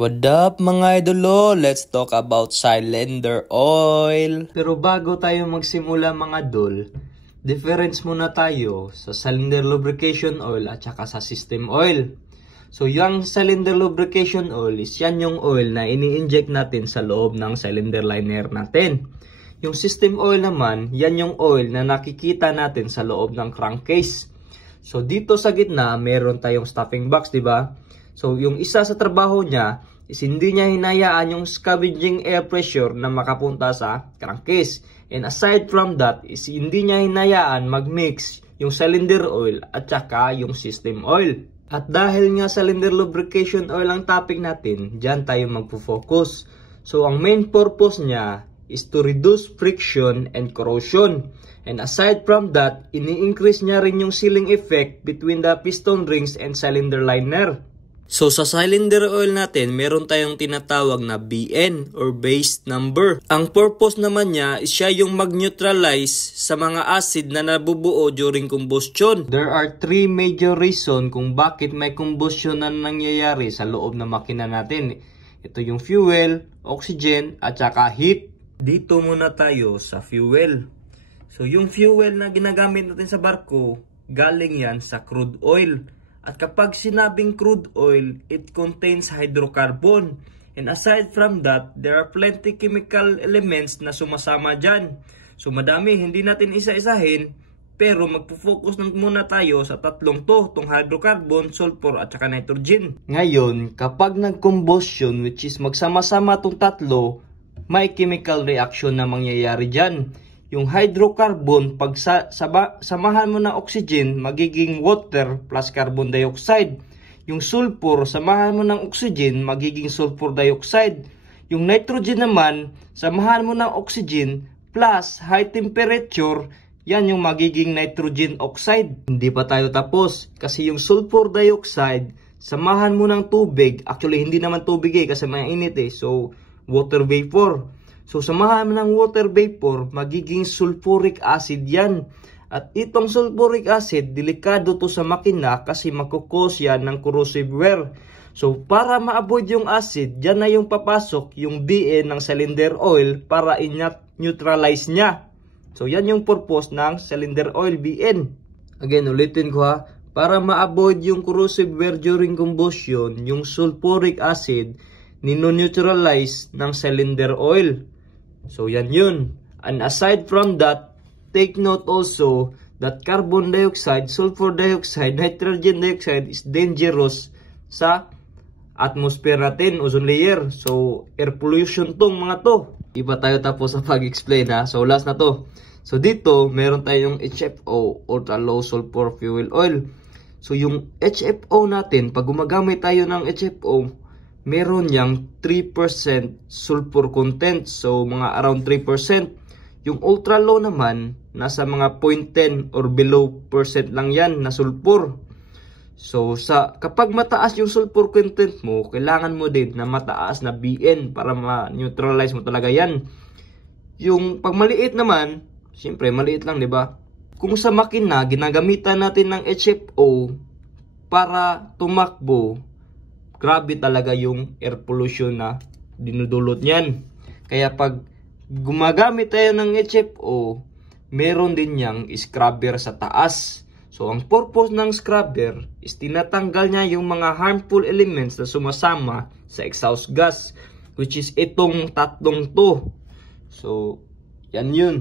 What up mga idolo? Let's talk about cylinder oil. Pero bago tayo magsimula mga idol, difference muna tayo sa cylinder lubrication oil at saka sa system oil. So yung cylinder lubrication oil is yan yung oil na ini-inject natin sa loob ng cylinder liner natin. Yung system oil naman, yan yung oil na nakikita natin sa loob ng crankcase. So dito sa gitna, meron tayong stuffing box, di ba? So, yung isa sa trabaho niya is hindi niya hinayaan yung scavenging air pressure na makapunta sa crankcase. And aside from that, is hindi niya hinayaan mag-mix yung cylinder oil at saka yung system oil. At dahil nga cylinder lubrication oil ang topic natin, dyan tayo magpo-focus. So, ang main purpose niya is to reduce friction and corrosion. And aside from that, ini-increase niya rin yung sealing effect between the piston rings and cylinder liner. So sa cylinder oil natin, meron tayong tinatawag na BN or base number. Ang purpose naman niya is siya yung mag-neutralize sa mga acid na nabubuo during combustion. There are three major reasons kung bakit may combustion na nangyayari sa loob ng makina natin. Ito yung fuel, oxygen, at saka heat. Dito muna tayo sa fuel. So yung fuel na ginagamit natin sa barko, galing yan sa crude oil. At kapag sinabing crude oil, it contains hydrocarbon. And aside from that, there are plenty chemical elements na sumasama dyan. So madami, hindi natin isa-isahin, pero magpo-focus muna tayo sa tatlong to, tong hydrocarbon, sulfur at saka nitrogen. Ngayon, kapag nag-combustion, which is magsama-sama tong tatlo, may chemical reaction na mangyayari dyan. Yung hydrocarbon, pag samahan mo ng oxygen, magiging water plus carbon dioxide. Yung sulfur, samahan mo ng oxygen, magiging sulfur dioxide. Yung nitrogen naman, samahan mo ng oxygen plus high temperature, yan yung magiging nitrogen oxide. Hindi pa tayo tapos, kasi yung sulfur dioxide, samahan mo ng tubig. Actually, hindi naman tubig kasi mainit So, water vapor. So, samahan mo ng water vapor, magiging sulfuric acid yan. At itong sulfuric acid, delikado to sa makina kasi magkukos yan ng corrosive wear. So, para ma-avoid yung acid, dyan na yung papasok yung BN ng cylinder oil para i-neutralize niya. So, yan yung purpose ng cylinder oil BN. Again, ulitin ko ha. Para ma-avoid yung corrosive wear during combustion, yung sulfuric acid, nino-neutralize ng cylinder oil. So, yan yun. And aside from that, take note also that carbon dioxide, sulfur dioxide, nitrogen dioxide is dangerous sa atmosphere natin, ozone layer. So, air pollution tong mga to. Iba tayo tapos sa pag-explain ha. So, last na to. So, dito, meron tayong HFO, ultra low sulfur fuel oil. So, yung HFO natin, pag gumagamit tayo ng HFO, meron yang 3% sulfur content. So, mga around 3%. Yung ultra low naman, nasa mga 0.10 or below percent lang yan na sulfur. So, kapag mataas yung sulfur content mo, kailangan mo din na mataas na BN para ma-neutralize mo talaga yan. Yung pag maliit naman, siyempre maliit lang, di ba? Kung sa makina, ginagamitan natin ng HFO para tumakbo, grabe talaga yung air pollution na dinudulot niyan. Kaya pag gumagamit tayo ng HFO, meron din yang scrubber sa taas. So, ang purpose ng scrubber is tinatanggal niya yung mga harmful elements na sumasama sa exhaust gas, which is itong tatlong to. So, yan yun.